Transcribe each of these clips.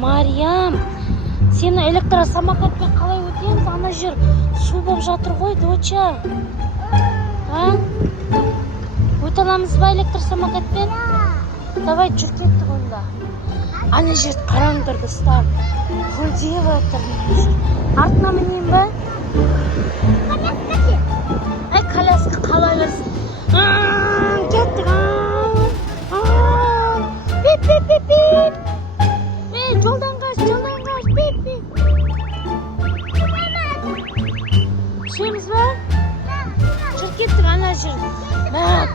Мариям, сені электросамокатпен қалай өтеміз? Ана жер су болып жатыр ғой, доча. Өте аламыз ба электросамокатпен? Давай жүр кеттік онда. Ана жер қараңдар достар. Көлдеп жатыр. Артына мінейін ба? Коляска қалай берсін. Кеттік. Пип. Жолдан қаш. Пип. Түсеміз ба? Жүр кеттік ана жер.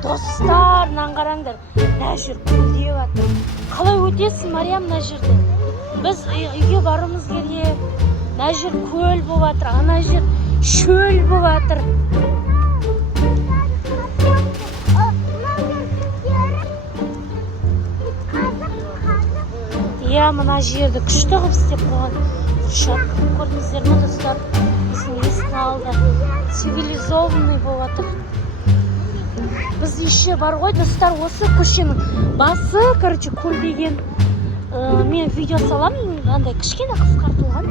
Достар, мынаны қараңдар. Мына жер көлдеп жатыр. Қалай өтесің, Мариям, мына жерден? Біз үйге баруымыз керек. Мына жер көл болып жатыр, ана жер шөл болып жатыр. Мына жерді күшті қып істеп қойған. Құшақ көрдіңіздер ме достар? Біздің есін алды. Цивилизованный болып жатыр. Біз еще бар ғой достар, осы көшенің басы, короче, көлдеген. Мен видео саламын, андай кішкене қысқартылған.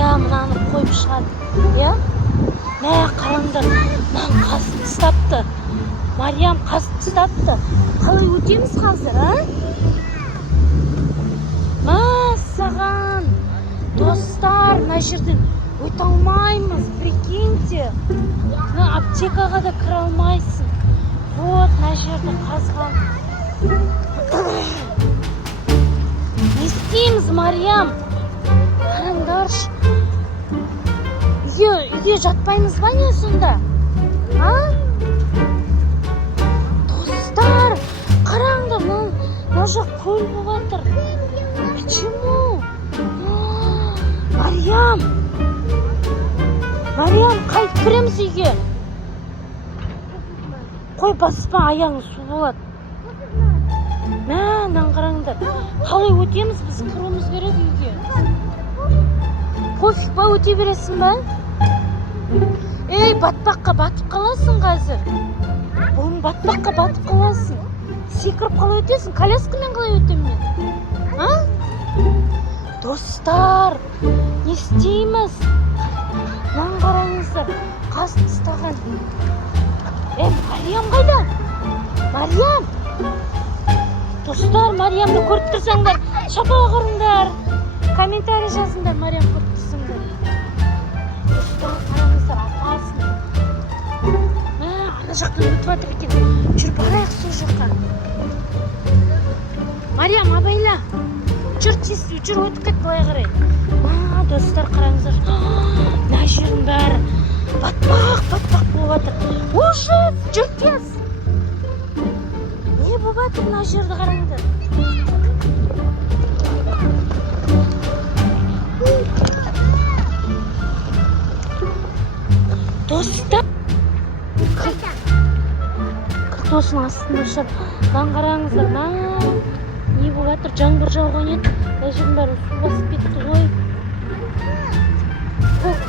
Мынаны қойып шығады. Мә, қараңдар, мынаны қасып тастапты. Мариям қасып тастапты. Қалай өтеміз қазір, Мәссаған. Достар, мына жерден өте алмаймыз, прикиньте. Аптекаға да кіре алмайсың. Вот, мына жерді қазған. Не істейміз, Мариям? Қараңдаршы. Үйге жатпаймыз ба не сонда? Достар, қараңдар, мына жақ көл болып жатыр. Почему? Мариям, қайтып кіреміз үйге? Қой, баспа, аяғың су болады. Мынаны қараңдар. Қалай өтеміз, біз кіруіміз керек үйге? Пофиг па, өте бересің ба? Батпаққа батып қаласың қазір. Бұның батпаққа батып қаласың. Секіріп қалай өтесің? Коляскамен қалай өтем мен? Достар, не істейміз? Мынаны қараңыздар, қасып тастаған. Мариям қайда? Мариям! Достар, Мариямды көріп тұрсаңдар, шапалақ ұрыңдар. Комментарий жазыңдар, Мариям көріп тұрсаңдар. Достар, қараңыздар, апасын. Ана жақтан өтіп жатыр екен. Жүр, барайық сол жаққа. Мариям, абайла. Жүр, тез, жүр, өтіп кет, былай қарай. Достар, қараңыздар. Мына жердің бәрі батпақ болып жатыр. Ужас, жүр тез. Не болып жатыр мына жерді қараңдар. Достар, картошының астында ұшып. Мынаны қараңыздар. Не болып жатыр? Жаңбыр жауған еді. Мына жердің бәрі су басып кетті ғой. Көк.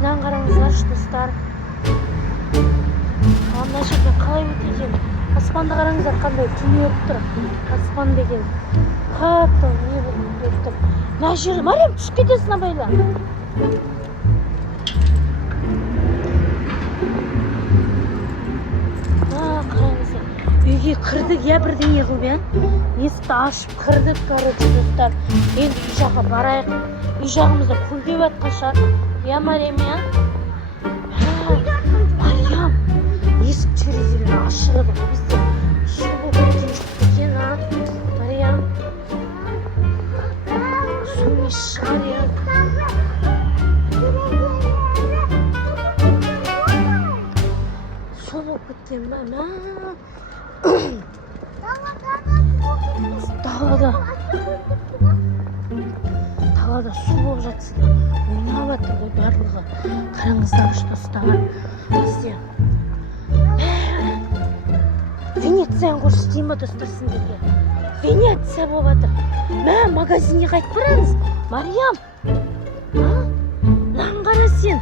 Мынаны қараңыздаршы, достар. Мына жерде қалай өтеден? Аспанды қараңыздар, қандай түнеріп тұр. Аспан деген қатты не болып тұр. Мына жерде, Мариям, түсіп кетесің абайла. Қараңыздар, үйге кірдік, бірдеңе қылып, есікті ашып кірдік, короче, достар. Енді үй жаққа барайық. Үй жағымызда көлдеп жатқан шығар. Мариям, Мариям, есік терезелері ашылды. Бізде су болып кеткен жоқ екен, Мариям. Су емес шығар, Су болып кеткен ба? Далада су болып жатсын. Ойнап жатыр ғой барлығы. Қараңыздаршы, достар. Бізде Венецияны көрсетейін ба, достар, сендерге? Венеция болып жатыр. Магазинге қайтып барамыз. Мариям, мынаны қара сен.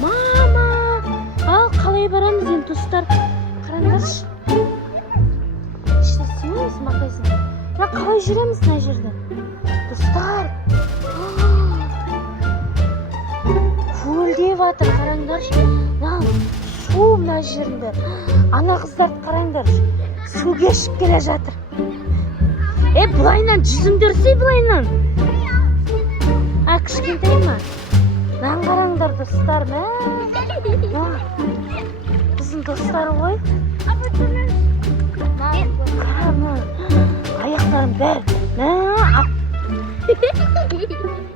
Мама! Музейге барамыз енді достар. Қараңдаршы. İşte сенеміз магазин. Ya қалай жүреміз мына жерде? Достар. Көлдеп жатыр, қараңдаршы. Су мына жерінде. Ана қыздарды қараңдаршы. Су кешіп келе жатыр. Бұлайынан жүзіңдерсей бұлайынан. Кішкентай ма? Нан қараңдар достар. Біздің достар ғой. Аяқтарым бәрі.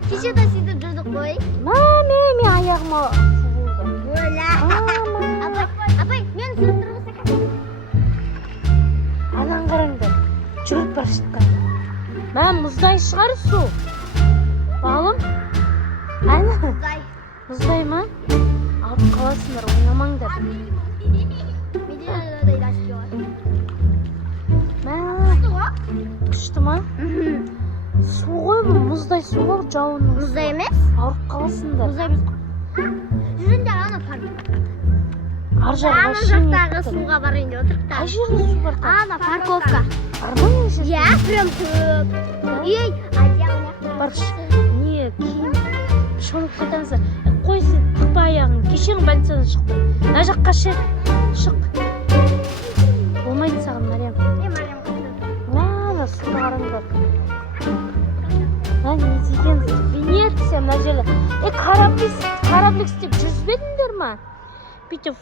Кеше де сөйтіп жүрдік қой. Мен аяғыма су болды. Апай, мен сұрып тұрмысың. Анан қараңдар. Жүріп бара жатқан. Мұздай шығар су. Балым? Мұздай ма? Алып қаласыңдар, ойнамаңдар. Күшті ма? Су ғой бұл, мұздай су ғой, жауынның. Мұздай емес? Ауырып қаласыңдар. Мұздай емес. Жүрінде ана парк. Ар жағына Ана жақтағы суға барайын деп отырық та. Қай жерде су бар? Ана парковка. Бармай жерде? Иә, прям көп. Ей, аяғына. Баршы, не, кейін шомып кетеміз. Қой сен тықпа аяғын, кешен больницадан шықты. Мына жаққа шық. Болмайды саған, Мариям. Мына суды қараңдар. Не деген Венеция мына жерде. Кораблик істеп жүзбедіңдер ма? Бүйтіп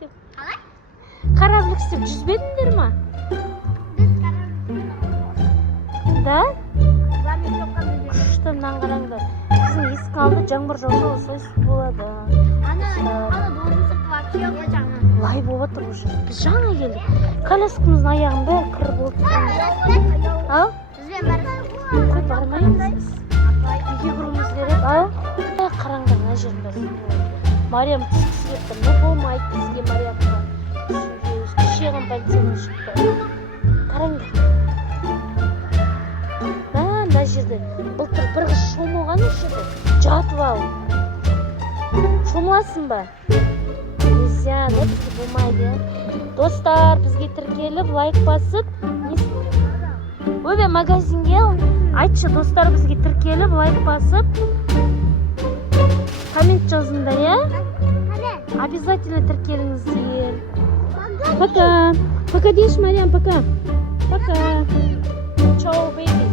деп. Қалай? Кораблик істеп жүзбедіңдер ма? Да? Күшті мынаны қараңдар. Біздің есік алды жаңбыр жауса осылай су болады. Ана болдың сырты вообще ғой жаңа. Лай болып отыр уже. Біз жаңа келдік. Коляскамыздың аяғын бәрі кір болды. Ал? Бізбен барасың. Қой бармаймыз. Үйге кіруіміз керек. Қараңдар мына жерінде су болады. Мариям түскісі кетті. Не болмайды бізге Мариямға. Кешегін больницадан шықты. Қараңдар. Мына жерде былтыр бір қыз шомылған жерде жатып алып. Шомыласың ба? Нельзя, да, бізге болмайды. Достар, бізге тіркеліп, лайк басып, магазинге айтшы, достар, бізге тіркеліп, лайк басып, коммент жазыңдар, я? Обязательно тіркеліңіздер. Пока. Пока дейш, Мариям, пока. Пока. Чао, бейби.